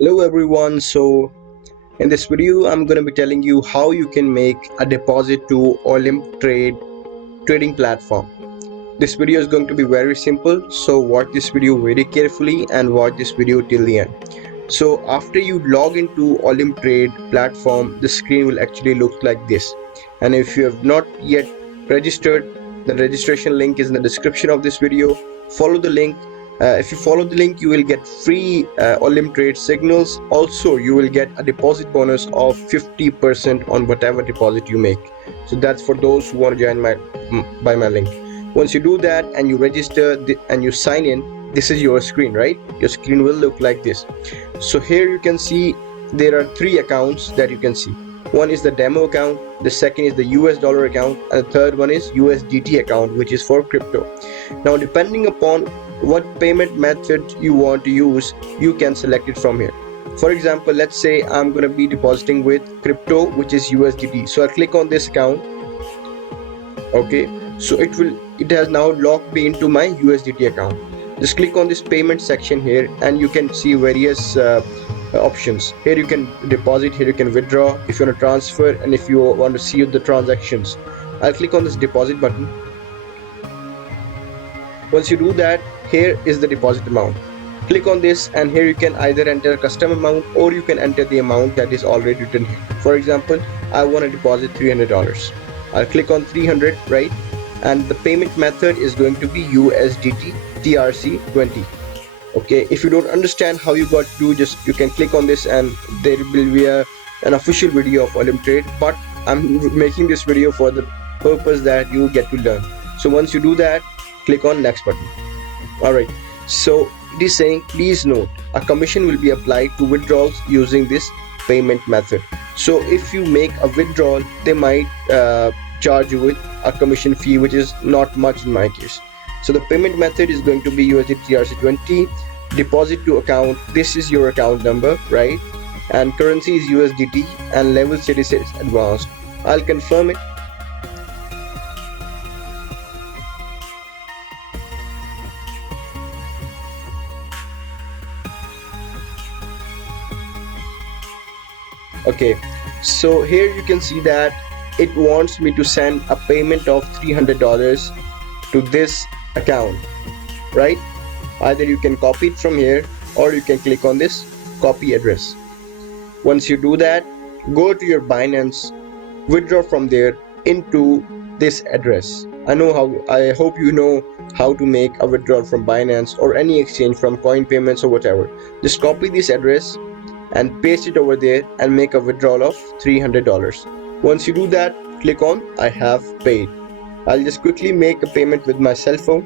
Hello everyone. So in this video I'm going to be telling you how you can make a deposit to OlympTrade trading platform. This video is going to be very simple, so watch this video very carefully and watch this video till the end. So after you log into OlympTrade platform, the screen will actually look like this. And if you have not yet registered, the registration link is in the description of this video. Follow the link. If you follow the link, you will get free OlympTrade signals. Also, you will get a deposit bonus of 50% on whatever deposit you make. So that's for those who want to join by my link. Once you do that and you register and you sign in, this is your screen, right? Your screen will look like this. So here you can see there are three accounts that you can see. One is the demo account, the second is the US dollar account, and the third one is USDT account, which is for crypto. Now depending upon what payment method you want to use, you can select it from here. For example, let's say I'm going to be depositing with crypto, which is USDT. So I'll click on this account. Okay, so it has now logged me into my USDT account. Just click on this payment section here and you can see various options. Here you can deposit, here you can withdraw, if you want to transfer, and if you want to see the transactions. I'll click on this deposit button. Once you do that, here is the deposit amount. Click on this and here you can either enter a custom amount or you can enter the amount that is already written here. For example, I want to deposit $300. I'll click on 300, right? And the payment method is going to be USDT TRC20. Okay, if you don't understand how you got to do, you can click on this and there will be an official video of OlympTrade, but I'm making this video for the purpose that you get to learn. So once you do that, click on next button. Alright, so it is saying please note a commission will be applied to withdrawals using this payment method. So if you make a withdrawal, they might charge you with a commission fee, which is not much in my case. So the payment method is going to be USDT TRC20. Deposit to account, this is your account number, right? And currency is USDT and level status is advanced. I'll confirm it. Okay, so here you can see that it wants me to send a payment of $300 to this account, right? Either you can copy it from here or you can click on this copy address. Once you do that, go to your Binance, withdraw from there into this address. I hope you know how to make a withdrawal from Binance or any exchange from coin payments or whatever. Just copy this address and paste it over there and make a withdrawal of $300. Once you do that, click on I have paid. I'll just quickly make a payment with my cell phone.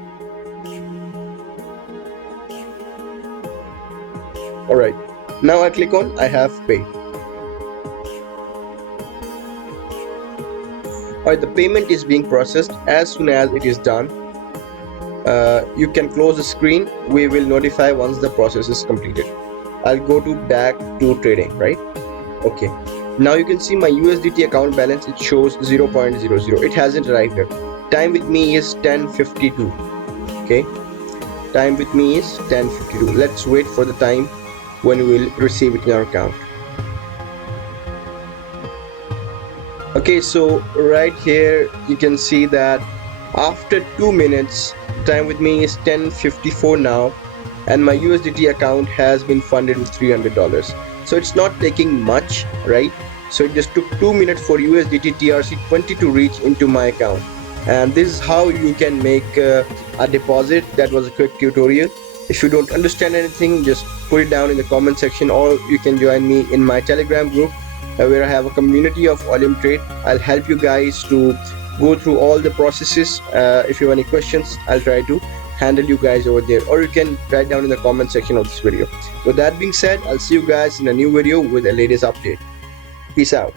Alright, now I click on I have paid. Alright, the payment is being processed. As soon as it is done, you can close the screen. We will notify once the process is completed. I'll go to back to trading, right? Okay, now you can see my USDT account balance. It shows 0.00. It hasn't arrived yet. Time with me is 10:52. Okay, time with me is 10:52. Let's wait for the time when we will receive it in our account. Okay, so right here you can see that after 2 minutes, time with me is 10:54 now, and my USDT account has been funded with $300. So it's not taking much, right? So it just took 2 minutes for USDT TRC20 to reach into my account. And this is how you can make a deposit. That was a quick tutorial. If you don't understand anything, just put it down in the comment section, or you can join me in my Telegram group where I have a community of OlympTrade. I'll help you guys to go through all the processes. If you have any questions, I'll try to handle you guys over there, or you can write down in the comment section of this video. With that being said, I'll see you guys in a new video with the latest update. Peace out.